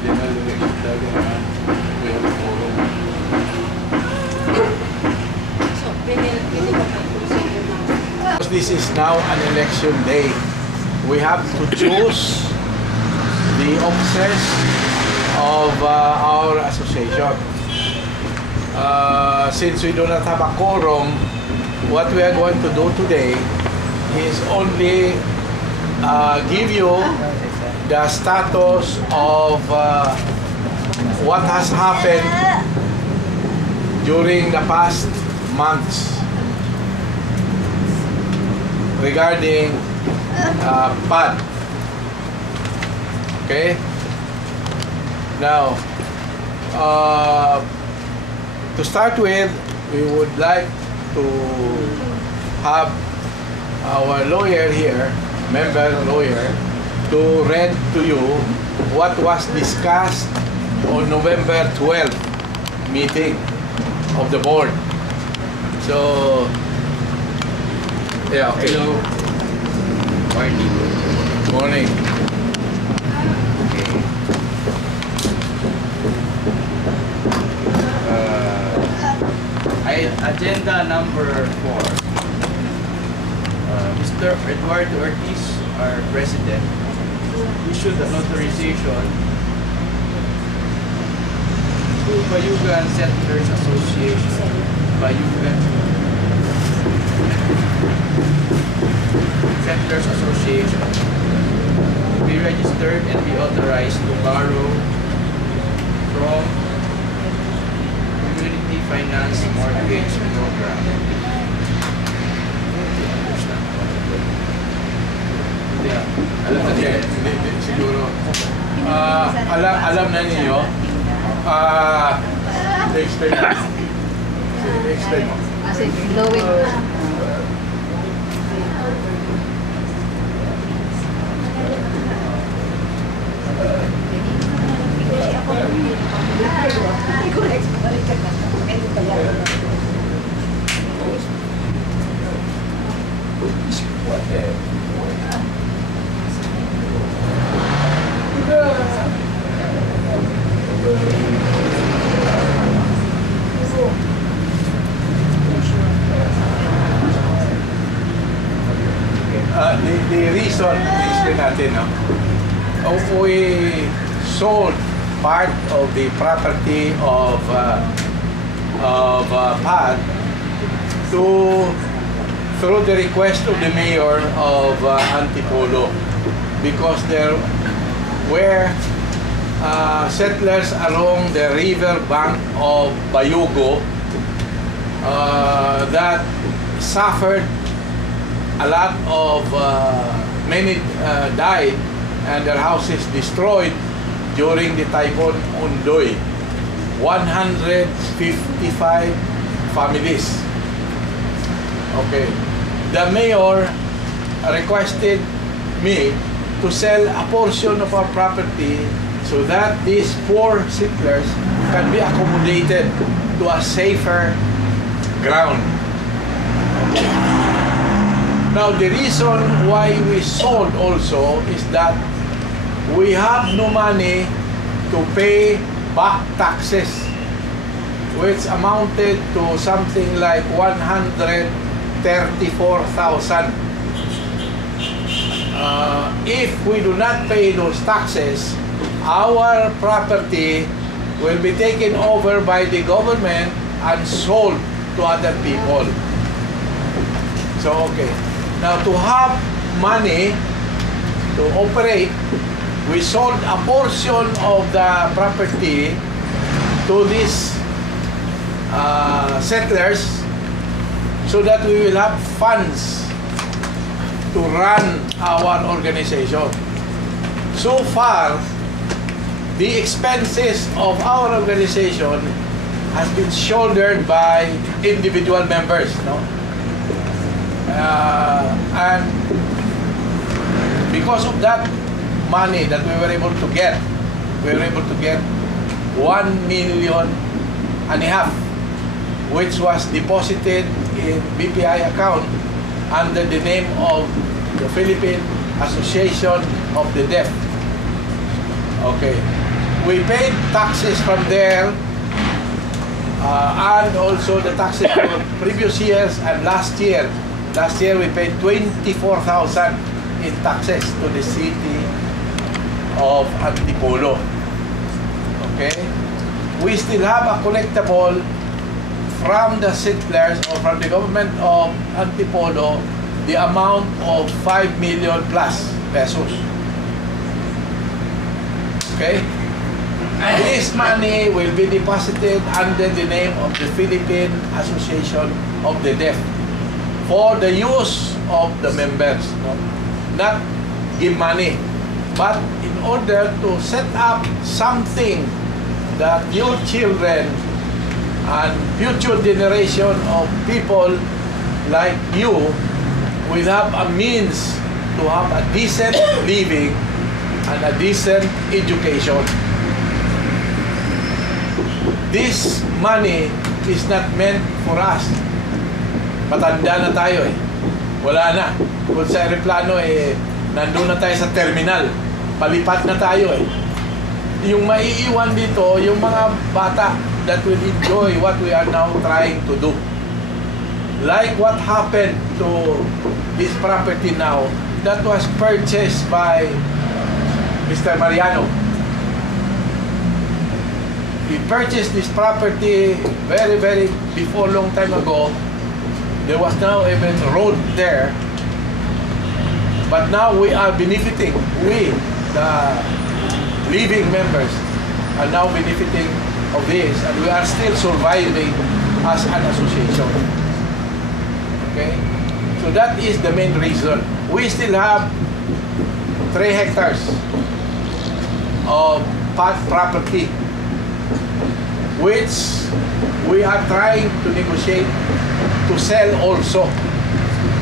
general election talaga naman. We have a forum. So, pinili ko kayo sa Because this is now an election day, we have to choose the officers of our association. Since we do not have a quorum, what we are going to do today is only give you the status of what has happened during the past months regarding PAD. Okay? Now, to start with, we would like to have our lawyer here, member lawyer, to read to you what was discussed on November 12th meeting of the board. So, yeah, okay. Hello. Morning. Morning. Agenda number 4. Mr. Eduardo Ortiz, our president, issued an authorization to Bayugan Settlers Association, Bayugan Settlers Association, to be registered and be authorized to borrow from Community Finance Mortgage Program. Alam na niya, siguro. Alam na niyo. Explain mo. Explain mo. Kasi glowing. The reason, explain natin, no? We sold part of the property of PAD through the request of the mayor of Antipolo, because there were settlers along the river bank of Bayugo that suffered a lot of many died and their houses destroyed during the Typhoon Undoy. 155 families. Okay. The mayor requested me to sell a portion of our property so that these poor settlers can be accommodated to a safer ground. Okay. Now, the reason why we sold also is that we have no money to pay back taxes, which amounted to something like 134,000. If we do not pay those taxes, our property will be taken over by the government and sold to other people. So, okay. Now, to have money to operate, we sold a portion of the property to these settlers so that we will have funds to run our organization. So far, the expenses of our organization has been shouldered by individual members, no? And because of that money that we were able to get, we were able to get 1.5 million, which was deposited in BPI account under the name of the Philippine Association of the Deaf. Okay. we paid taxes from there, and also the taxes for previous years and last year. Last year we paid 24,000 in taxes to the city of Antipolo. Okay? We still have a collectible from the settlers or from the government of Antipolo, the amount of 5 million plus pesos. Okay? This money will be deposited under the name of the Philippine Association of the Deaf for the use of the members, no? Not give money, but in order to set up something that your children and future generation of people like you will have a means to have a decent living and a decent education. This money is not meant for us. Matanda na tayo eh. Wala na. Kung sa aeroplano eh, nandun na tayo sa terminal. Palipat na tayo eh. Yung maiiwan dito, yung mga bata that will enjoy what we are now trying to do. Like what happened to this property now that was purchased by Mr. Mariano. He purchased this property very before long time ago. There was now even road there. But now we are benefiting. We, the living members, are now benefiting of this, and we are still surviving as an association. Okay? So that is the main reason. We still have 3 hectares of property, which we are trying to negotiate to sell also,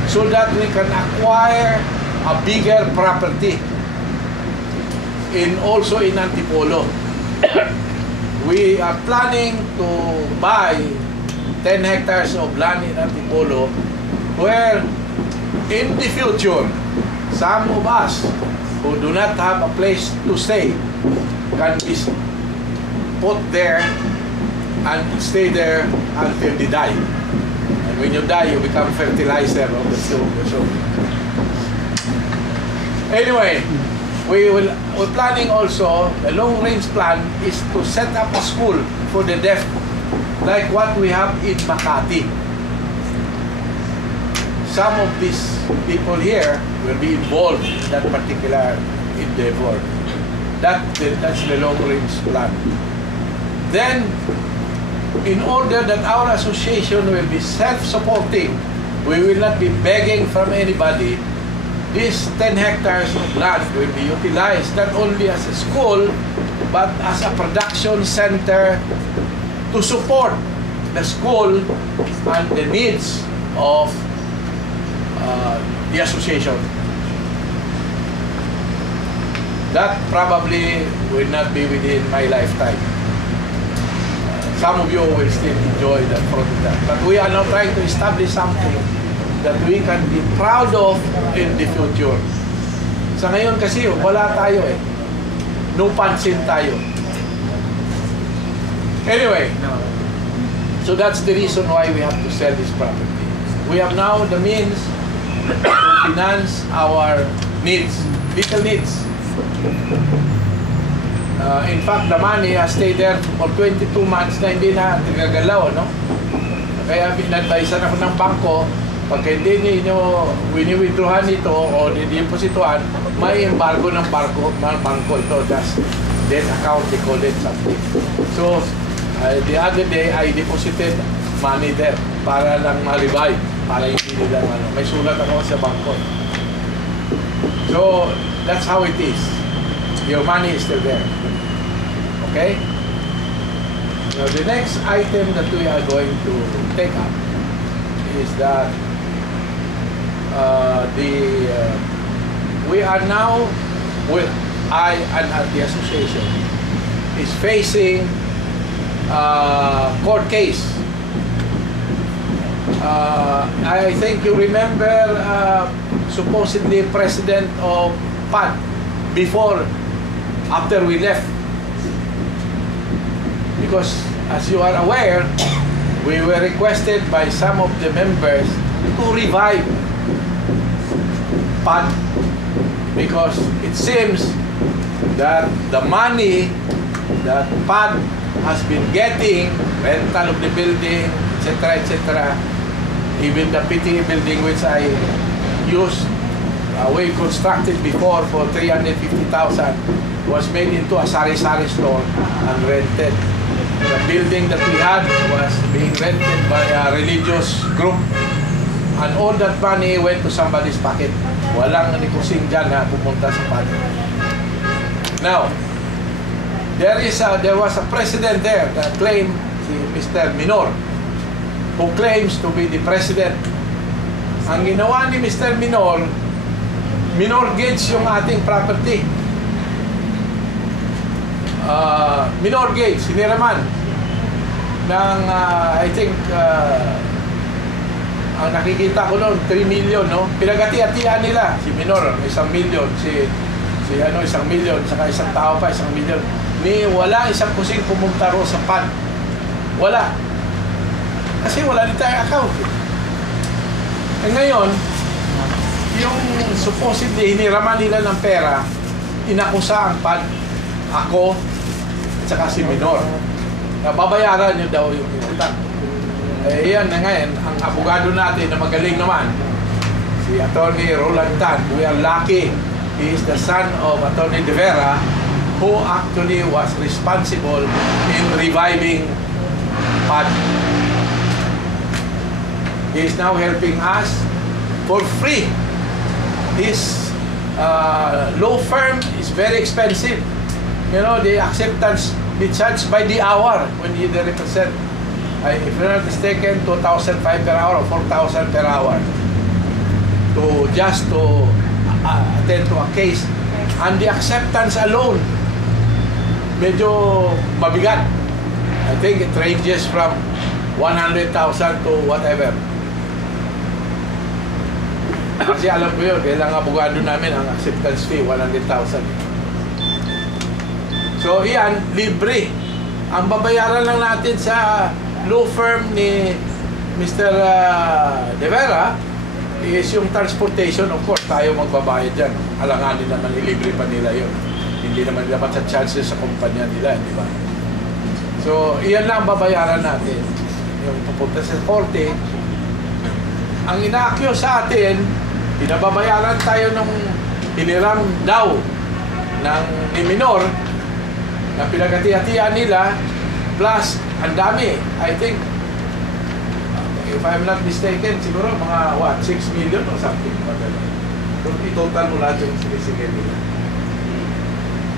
so that we can acquire a bigger property also in Antipolo. We are planning to buy 10 hectares of land in Antipolo, where in the future some of us who do not have a place to stay can be put there and stay there until they die. And when you die, you become fertilizer of the soil. Anyway, we're planning also, the long-range plan is to set up a school for the deaf, like what we have in Makati. Some of these people here will be involved in that particular endeavor. That's the long-range plan. Then, in order that our association will be self-supporting, we will not be begging from anybody, this 10 hectares of land will be utilized not only as a school, but as a production center to support the school and the needs of the association. That probably will not be within my lifetime. Some of you will still enjoy that from that. But we are now trying to establish something that we can be proud of in the future. Sa ngayon kasi, wala tayo eh. No pansin tayo. Anyway, so that's the reason why we have to sell this property. We have now the means to finance our needs, little needs. In fact, the money has stayed there for 22 months na hindi na nagagalaw, no? Kaya binadvisean ako ng bangko, pagka hindi niyo wini-withdrawhan ito o didepositohan, may embargo ng bangko ito. That's debt account, they call it something. So, the other day, I deposited money there para lang ma-revive, para hindi nila, may sulat ako sa bangko. So, that's how it is. Your money is still there. Okay? Now, the next item that we are going to take up is that we are now, I and the association is facing court case. I think you remember supposedly President of PAD before, after we left, because as you are aware, we were requested by some of the members to revive PAD because it seems that the money that PAD has been getting, rental of the building, etc., etc., even the PTA building which I used, we constructed before for 350,000, was made into a sari-sari store and rented. The building that we had was being rented by a religious group, and all that money went to somebody's pocket. Walang nikusing dyan na pupunta sa PAD. Now, there was a president there that claimed, si Mr. Minor, who claims to be the president. Ang ginawa ni Mr. Minor, minortgage yung ating property. Minortgage, siniraman ng, I think, ang nakikita ko noon, 3 million, no? Pinagati-hatian nila. Si Minor, 1 million. Si 1 million. Saka isang tao pa, 1 million. Wala isang kusing pumunta ro sa PAD. Wala. Kasi wala din tayong account. Eh ngayon, yung supposedly hiniraman nila ng pera, inakusa ang PAD, ako, at saka si Minor. Babayaran nyo daw yung utang. Eh yan na ngayon, ang abogado natin na magaling naman, si Attorney Roland Tan. We are lucky. He is the son of Attorney De Vera, who actually was responsible in reviving PAD. He is now helping us for free. His law firm is very expensive. You know, the acceptance, they charge by the hour when they represent. If you're not mistaken, 2,500 per hour or 4,000 per hour just to attend to a case. And the acceptance alone, medyo mabigat. I think it ranges from 100,000 to whatever. Kasi alam ko yun, kailangan abogado namin ang acceptance fee, 100,000. So, iyan, libre. Ang babayaran lang natin sa law firm ni Mr. De Vera is yung transportation. Of course, tayo magbabayad dyan. Alanganin naman, ilibre pa nila yun. Hindi naman dapat sa chances sa kumpanya nila, di ba? So, iyan lang babayaran natin. Yung pupunta sa korte, ang ina-accuse sa atin, pinababayaran tayo ng hiniram daw ni Minor na pinagati-hatian nila, plus ang dami. I think, if I'm not mistaken, siguro mga 6 million or something. Kung i-total mo lahat yung sinisingil nila.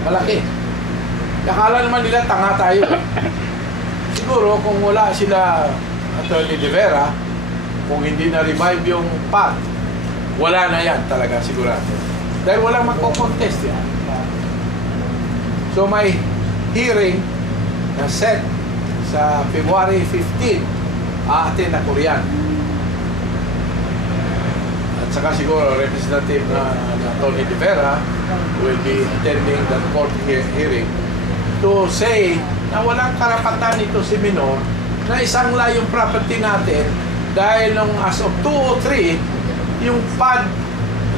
Malaki. Akala naman nila tanga tayo. Siguro kung wala sila Attorney De Vera, kung hindi na-revive yung PAD, wala na yan talaga sigurado. Dahil walang magko-contest yan. So may hearing na set sa February 15, aatin na Korean. At saka siguro representative na Attorney De Vera will be attending that court hearing to say na walang karapatan nito si Minor na isangla yung property natin dahil nung as of 2003, yung PAD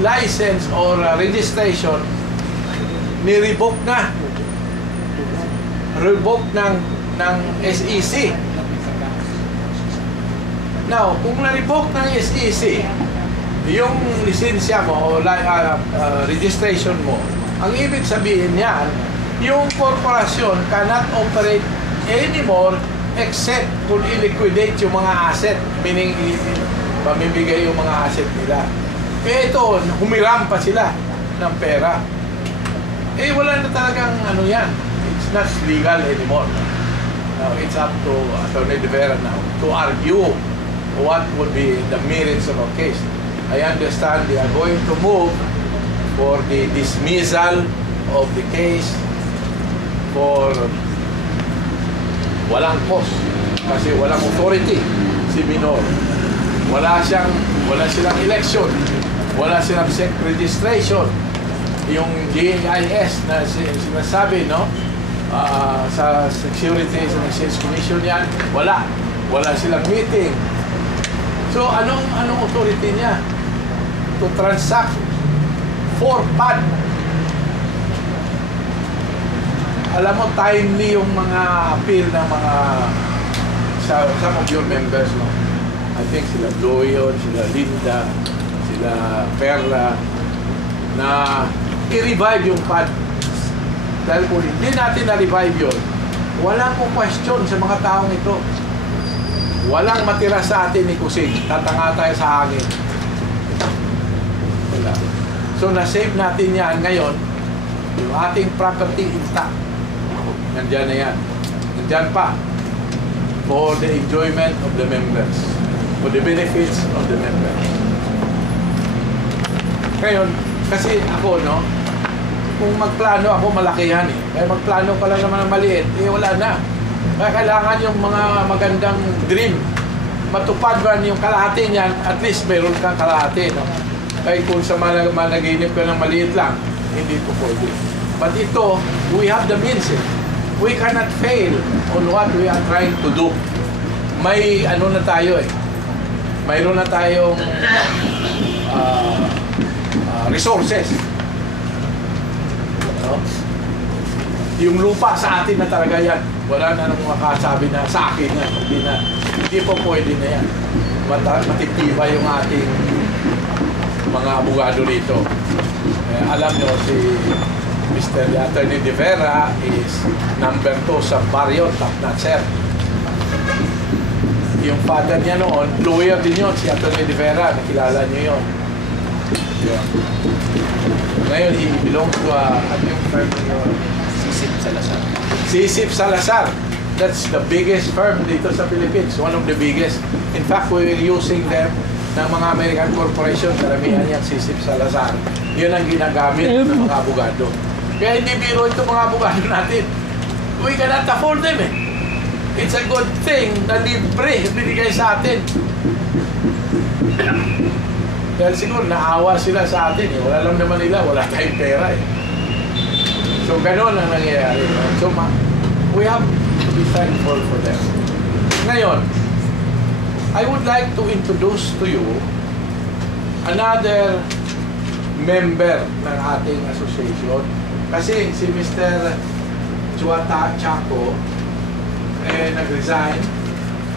license or registration ni-revoke na. Revoke ng SEC. Now, kung na-revoke ng SEC, yung lisensya mo o registration mo, ang ibig sabihin niyan, yung korporasyon cannot operate anymore except kung i-liquidate yung mga asset, meaning pamimigay yung mga asset nila. Eh ito, humiram pa sila ng pera. Eh wala na talagang ano yan. It's not legal anymore. Now, it's up to Attorney De Vera now to argue what would be the merits of a case. I understand they are going to move for the dismissal of the case for walang cause kasi walang authority si Minor. Wala silang election, wala silang registration. Yung GIS na sinasabi, no? sa Securities and Exchange Commission yan. Wala. Wala silang meeting. So, anong authority niya? To transact for PAD. Alam mo, timely yung mga appeal ng mga some of your members, no? I think sila Doyon, sila Linda, sila Perla, na i-revive yung PAD. Dahil kung hindi natin na-revive yun, walang po question sa mga taong ito. Walang matira sa atin ni Kusing. Tatanga tayo sa hangin. Wala. So, na-save natin yan ngayon. Yung ating property intact. Nandyan na yan. Nandyan pa. For the enjoyment of the members. For the benefits of the members. Ngayon, kasi ako, no? Kung magplano ako, malakihan eh. Kaya magplano pa lang naman ng maliit, eh wala na. Kaya kailangan yung mga magandang dream. Matupad man yung kalahati niyan, at least mayroon kang kalahati, no? Kaya kung sa managinip ka ng maliit lang, hindi po pwede. But ito, we have the means eh. We cannot fail on what we are trying to do. May ano na tayo eh. Mayroon na tayong resources. No? Yung lupa sa atin na talaga yan. Wala na nang makasabi na sa akin na. Hindi po pwede na yan. Matitiba yung ating mga abogado dito. Alam nyo, si Mr. Attorney De Vera is number 2 sa baryo, top notcher. Yung father niya noon, lawyer din yun, si Attorney De Vera, nakilala niyo yun. Yeah. Ngayon, he belongs to yung firm yun, Sisip Salazar. Sisip Salazar. That's the biggest firm dito sa Philippines, one of the biggest. In fact, we were using them ng mga American corporation, karamihan yan, Sisip Salazar. Yun ang ginagamit ng mga abogado. Kaya hindi biro ito mga abogado natin. We cannot afford them eh. It's a good thing na libre binigay sa atin. Dahil siguro naawa sila sa atin eh. Wala lang naman nila, wala tayong pera eh. So gano'n ang nangyayari. So we have to be thankful for them. Ngayon, I would like to introduce to you another member ng ating association. Kasi si Mr. Chuata Chaco nag-resign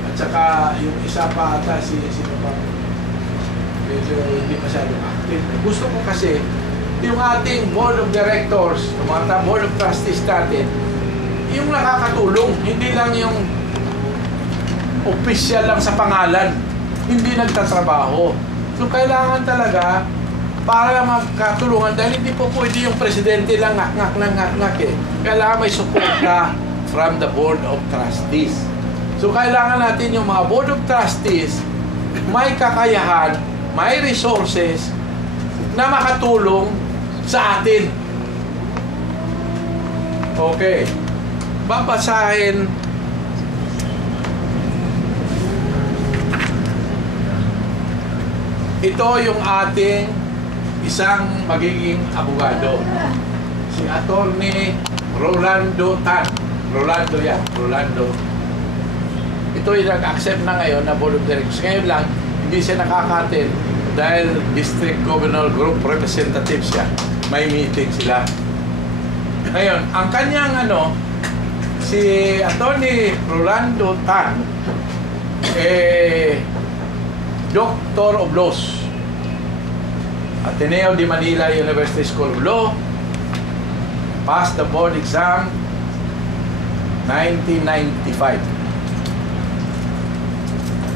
at saka yung isa pa ata sino pa medyo hindi masyadong active. Gusto ko kasi yung ating board of directors, yung mga board of trustees natin, yung nakakatulong, hindi lang yung official lang sa pangalan, hindi nagtatrabaho. So kailangan talaga para magkatulungan dahil hindi po pwede yung presidente lang ngak-ngak eh. Kailangan may suporta from the board of trustees. So kailangan natin yung mga board of trustees may kakayahan, may resources na makatulong sa atin. Okay. Babasahin ito yung ating isang magiging abogado. Si Attorney Rolando Tan. Rolando yan. Rolando. Ito yung nag-accept na ngayon na board of directors. Ngayon lang, hindi siya nakaka-attend dahil District Governor Group Representative siya. May meeting sila. Ngayon, ang kanyang si Attorney Rolando Tan, Doctor of Laws, Ateneo de Manila University School of Law, passed the board exam 1995.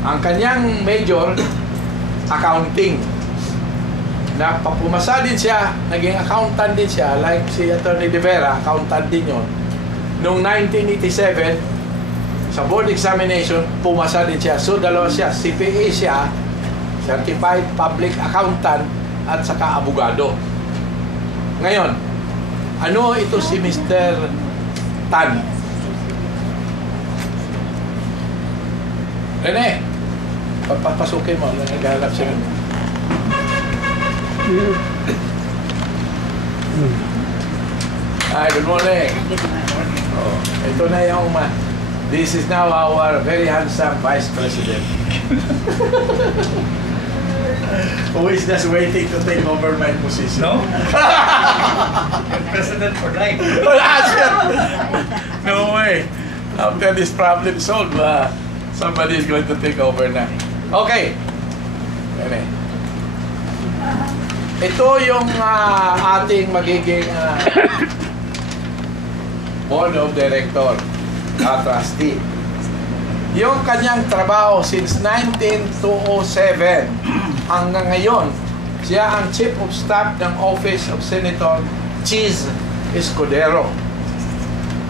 Ang kanyang major, accounting. Pumasa din siya, naging accountant din siya, like si Attorney De Vera, accountant din yun. Noong 1987, sa board examination, pumasa din siya. So, dalawa siya. CPA siya, Certified Public Accountant, at saka abogado. Ngayon, ano ito si Mr. Tan? Rene, papasukin mo. Naghahanap siya. Hi, good morning. Oh, ito na yung this is now our very handsome Vice President. Who is just waiting to take over my position. No? President for life. Wala siya. No way. After this problem solved, somebody is going to take over na. Okay. Yan eh. Ito yung ating magiging board of director, trustee. Yung kanyang trabaho since 1927 hanggang ngayon, siya ang Chief of Staff ng Office of Senator Cheese Escudero.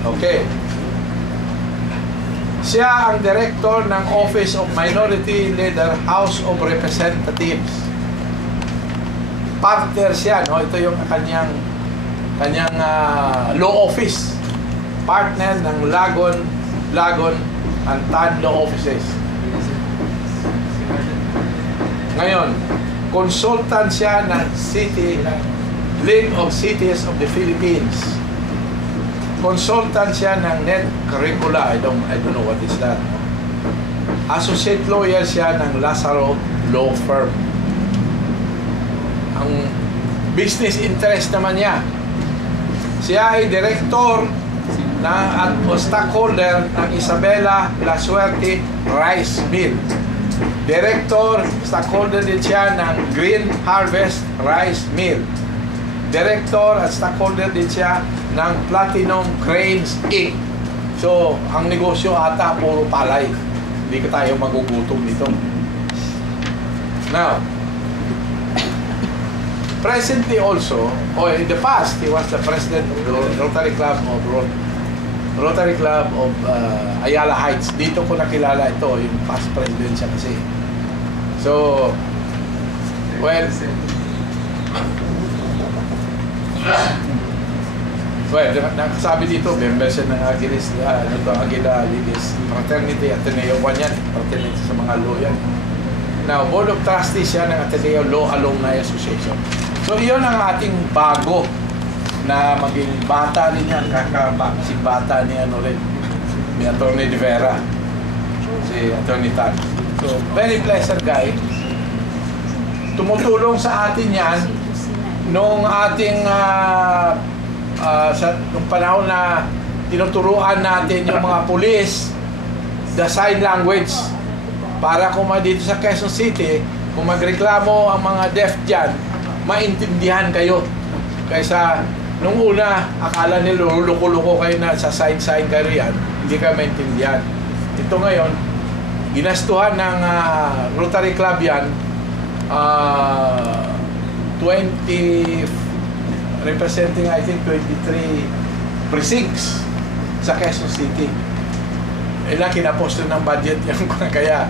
Okay. Siya ang Director ng Office of Minority Leader, House of Representatives. Partner siya, no? Ito yung kanyang law office. Partner ng Lagon and Tad Law Offices. Ngayon, consultant siya ng League of Cities of the Philippines. Consultant siya ng NET Curricula. I don't know what is that. Associate lawyer siya ng Lazaro Law Firm. Ang business interest naman niya, siya ay director at stockholder ng Isabela La Suerte Rice Mill. Director, stockholder din siya ng Green Harvest Rice Mill. Director at stockholder din siya ng Platinum Cranes Inc. So, ang negosyo ata puro palay. Hindi ka tayo magugutom dito. Now, presently also, or in the past, he was the president of the Rotary Club of Ayala Heights. Dito ko nakilala ito, yung past president siya kasi. So, well, nakasabi dito, member siya ng Aguila Ladies Fraternity, Ateneo 1 yan, fraternity sa mga law yan. Now, Board of Trustees siya ng Ateneo Law Alumni Association. So, iyon ang ating bago na maging bata rin yan, si bata ni ni Atty. De Vera, si Atty. Tan. So, very pleasant guy. Tumutulong sa atin yan nung ating nung panahon na tinuturuan natin yung mga pulis the sign language para kung dito sa Quezon City, kung magreklamo ang mga deaf dyan, maintindihan kayo. Kaysa nung una, akala nila luluko-luko kayo na sa sign kayo yan, hindi ka maintindihan. Ito ngayon, ginastuhan ng Rotary Club yan, 20 representing I think 23 precincts sa Quezon City. Ilang kinaposto ng budget yung kaya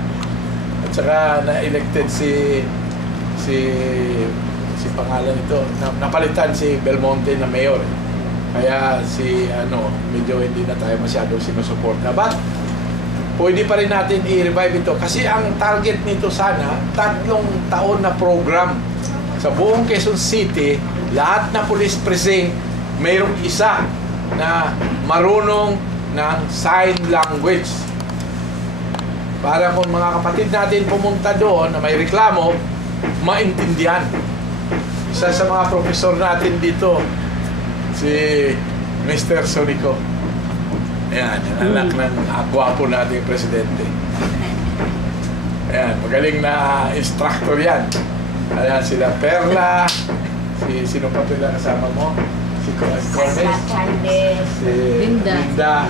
at saka na-elected si pangalan nito, napalitan si Belmonte na mayor. Kaya medyo hindi na tayo masyado sinusuporta. But pwede pa rin natin i-revive ito kasi ang target nito sana 3 taon na program sa buong Quezon City. Lahat na police precinct mayroong isa na marunong ng sign language para kung mga kapatid natin pumunta doon na may reklamo, maintindihan. Isa sa mga profesor natin dito, si Mr. Sonico. Ayan, anak ng gwapo nating presidente. Ayan, magaling na instructor yan. Ayan, sila Perla, sino pa pala kasama mo? Si Cornes, si Linda.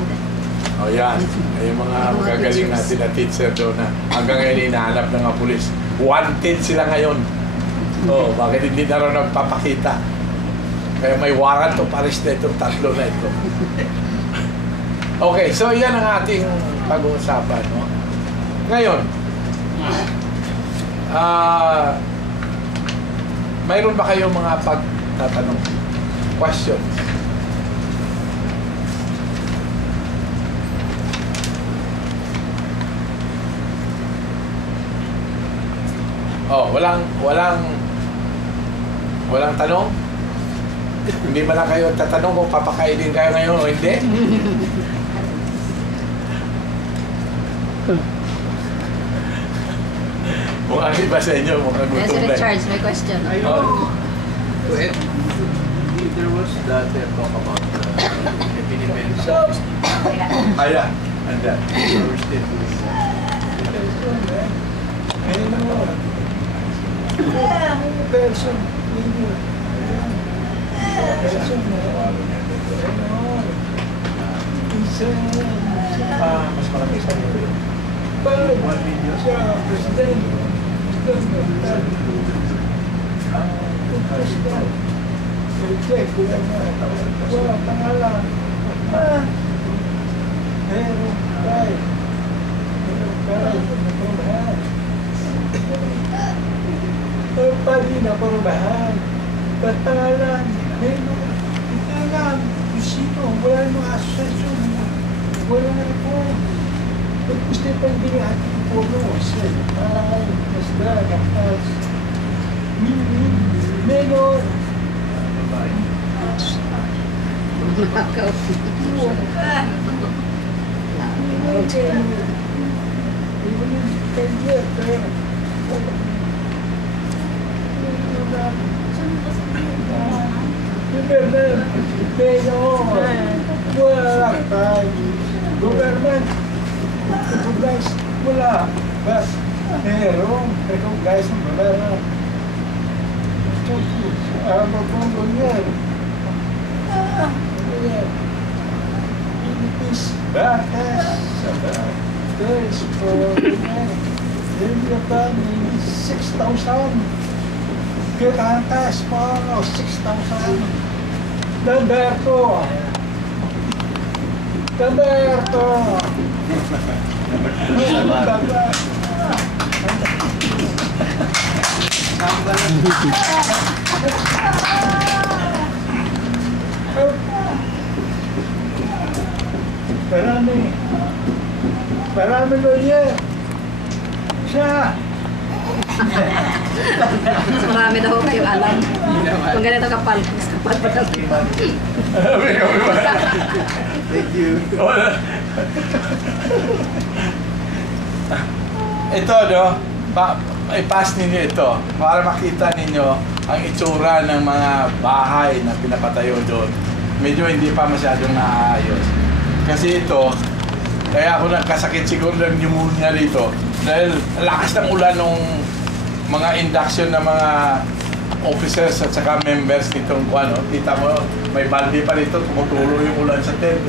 O yan, ay yung mga magagaling natin na teacher doon na hanggang ngayon hinahanap ng mga pulis. Wanted sila ngayon. O, bakit hindi na rin nagpapakita? Kaya may warrant of arrest na itong 3 na ito. Okay, so yan ang ating pag-uusapan. No? Ngayon, mayroon ba kayong mga pagtatanong? Questions? Oh, walang tanong? Hindi ba lang kayo tatanong kung papakainin kayo ngayon o hindi? Mukhang iba sa inyo, mukhang Yes, gutom Sir na. Charles, may question. Oh. So, there was that talk about Philippines Ayan, anda. we're still doing that. Person, ninyo. Mas malaki sa inyo. Siya, President. Check, wala pangalan. Meron tayo. Pwede na perubahan. Ba't pangalan? Meron. Hindi alam. Kung sino? Wala namang asosasyon. Wala na po. Pag gusto pa hindi nga ating puno. Ay, masda, kapas. Meron. Makaw. Government, recognize, wala. But, meron, recognize ang government. Ano pong ganyan? Philippines, batas, sa batas, for ganyan. Hindi pa, 6,000. Kailantas po, 6,000. Damberto! Damberto! Marami lo yan. Siya! Mas marami na ho kayo alam. Kung ganito kapal, mas kapal pa daw. Thank you. Ito, no? I-pass ninyo ito para makita ninyo ang itsura ng mga bahay na pinapatayo doon. Medyo hindi pa masyadong naayos. Kasi ito, kaya ako nagkasakit siguro ng pneumonia dito dahil lakas ng ulan nung mga induction ng mga officers at saka members nitong ano, kita mo, may balde pa dito, tumutulo yung ulan sa tent.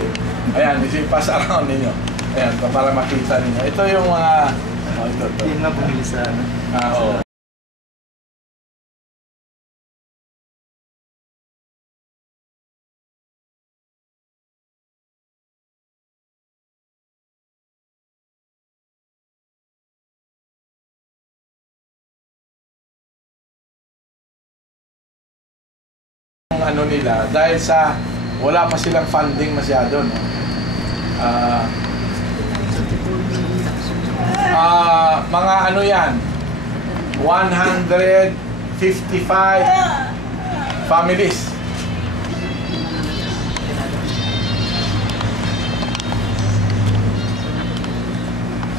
Ayan, isi-pass around ninyo. Ayan, para makita ninyo. Ito yung mga, ito. Yung nga bumili sa ano. Oo. Ano nila dahil sa wala pa silang funding masyado, no? Mga ano yan, 155 families.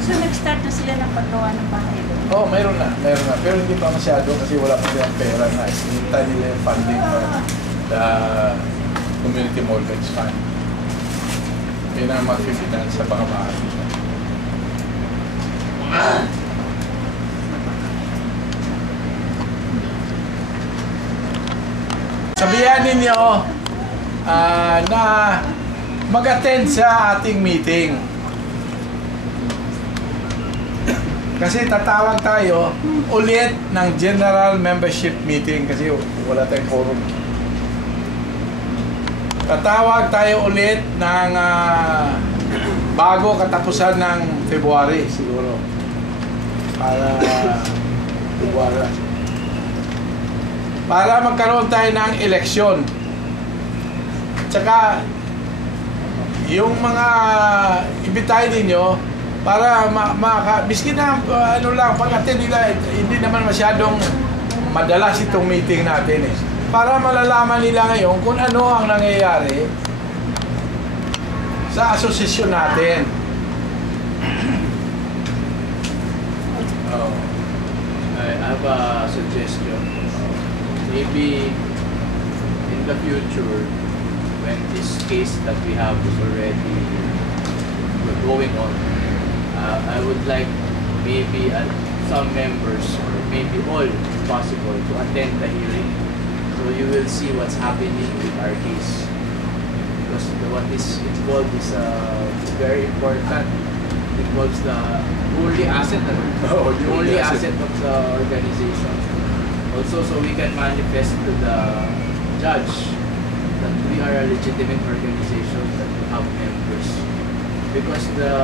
So, nag-start na sila ng paggawa ng bahay doon? Oh, meron na. Pero hindi pa masyado kasi wala pa silang pera na. Hinintay nila yung funding from the Community Mortgage Fund. Yun ang mag-finance sa mga bahay nila. Sabihan ninyo na mag-attend sa ating meeting. Kasi tatawag tayo ulit ng general membership meeting kasi wala tayong forum. Tatawag tayo ulit ng bago katapusan ng February siguro. Para February. Para magkaroon tayo ng eleksyon. Tsaka yung mga ibitahin ninyo para biskin na ano lang, pag-attend nila, hindi naman masyadong madalas itong meeting natin eh. para malalaman nila ngayon kung ano ang nangyayari sa asosasyon natin. Oh, I have a suggestion. Maybe in the future, when this case that we have is already going on, I would like maybe some members or maybe all if possible to attend the hearing, so you will see what's happening with our case, because what is involved is very important. It involves the only asset the only asset of the organization. Also, so we can manifest to the judge that we are a legitimate organization, that we have members, because the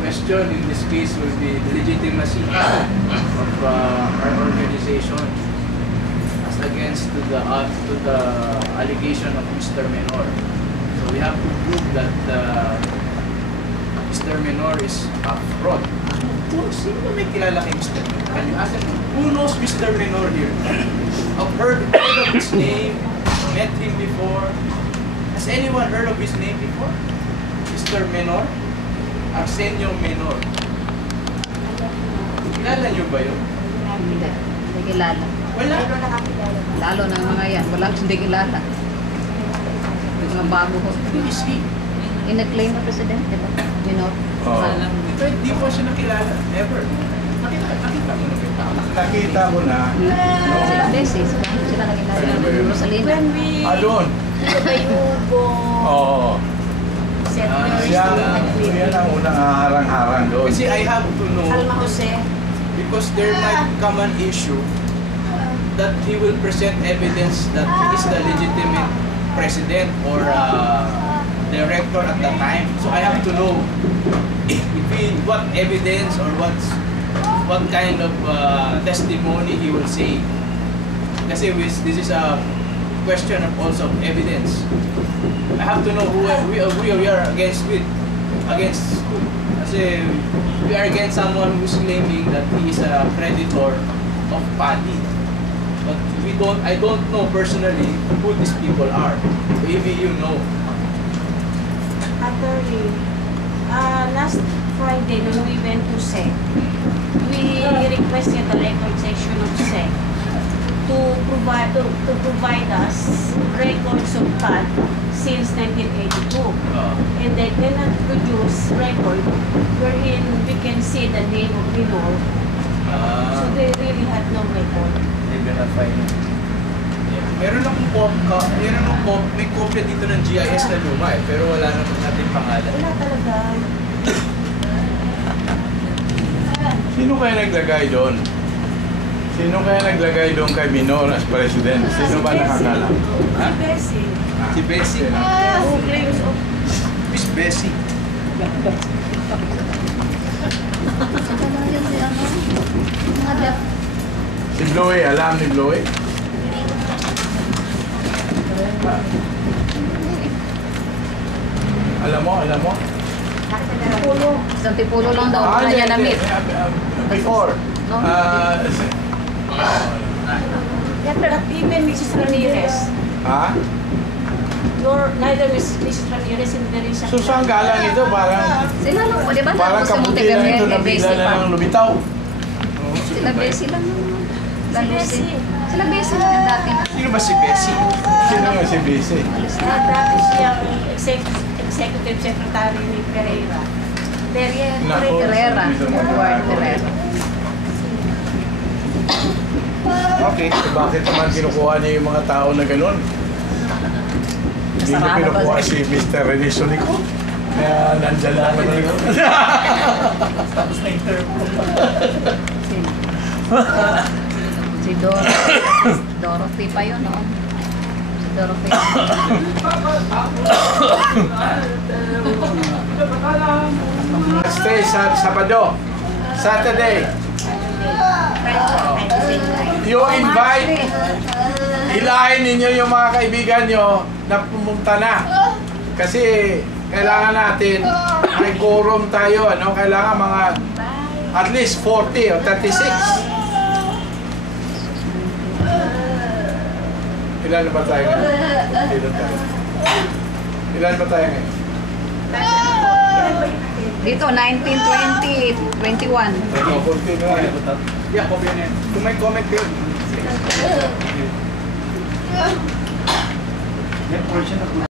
question in this case will be the legitimacy of our organization as against to the allegation of Mr. Menor. So we have to prove that Mr. Menor is a fraud. Sino ba may kilala kay Mr. Menor? Can you ask him, who knows Mr. Menor here? I've heard of his name, met him before. Has anyone heard of his name before? Mr. Menor? Arsenio Menor. Kilala niyo ba yun? Hindi kilala. Wala. Lalo ng mga yan, walang hindi kilala. Yung mga bago ko. Who is he? In-claim na presidente ba? Minor. Oh. Pero di po siya nakilala. Never. Nakita mo na ba yung tao? Nakita mo na. Sila beses, sila nakilala. Ano ba yun? Rosalina. When we... Doon. Bayugo. Oo. Yan ang unang harang-harang doon. Kasi I have to know, Alma Jose. because there might come an issue that he will present evidence that he is the legitimate president or director at that time. So I have to know if what evidence or what kind of testimony he will say. Kasi this is a question of also of evidence. I have to know who we are against with. Against who? Kasi we are against someone who's claiming that he is a creditor of PADI. But I don't know personally who these people are. Maybe you know. Attorney, last Friday when we went to SEC, we requested the record section of SEC to provide us records of PAD since 1982. And they cannot produce record wherein we can see the name of Minor. So they really had no record. They're gonna find it. Meron akong may kopya dito ng GIS na luma pero wala naman natin pangalan. Wala talaga. Sino kaya naglagay doon? Sino kaya naglagay doon kay Minor as president? Sino ba nakakala? Ha? Si Bessie. Si Bessie. Who claims of... Miss Bessie. Si Chloe, alam ni Chloe? Alam mo? Pulo. Isang tipulo lang daw na niya na-meet. Before. No? But even Mrs. Ramirez, Ha? neither Mrs. Ramirez and there is a... So saan galang ito? Parang Sila lang po, di ba? parang Tapos yung kabuti lang ito Monteverde, na bigla Bessie na pa. lang lumitaw. Sila Bessie lang naman. Si Bessie. Sila Bessie lang yung dati. Sino ba si Bessie? Sino nga si Bessie? Dati siyang executive secretary ni Pereira. Nako. Pereira. Edward Pereira. Okay, so bakit naman kinukuha niya yung mga tao na ganun? Hindi niya Kasarado ba kinukuha siya? si Mr. Renisonico. Kaya nandyan lang naman. Tapos na interview. Si Dorothy pa yun, no? Si Dorothy. Stay sa Sabado, Saturday. You invite, ilahin ninyo yung mga kaibigan nyo na pumunta na. Kasi kailangan natin, may quorum tayo, ano? Kailangan mga at least 40 o 36. Ilan na ba tayo ngayon? Ilan tayo? Ilan ba tayo ngayon? Dito, 19, 20, 21. Oh, 14 na yan. Yeah, copy na yan. Kung may comment kayo, Yan portion na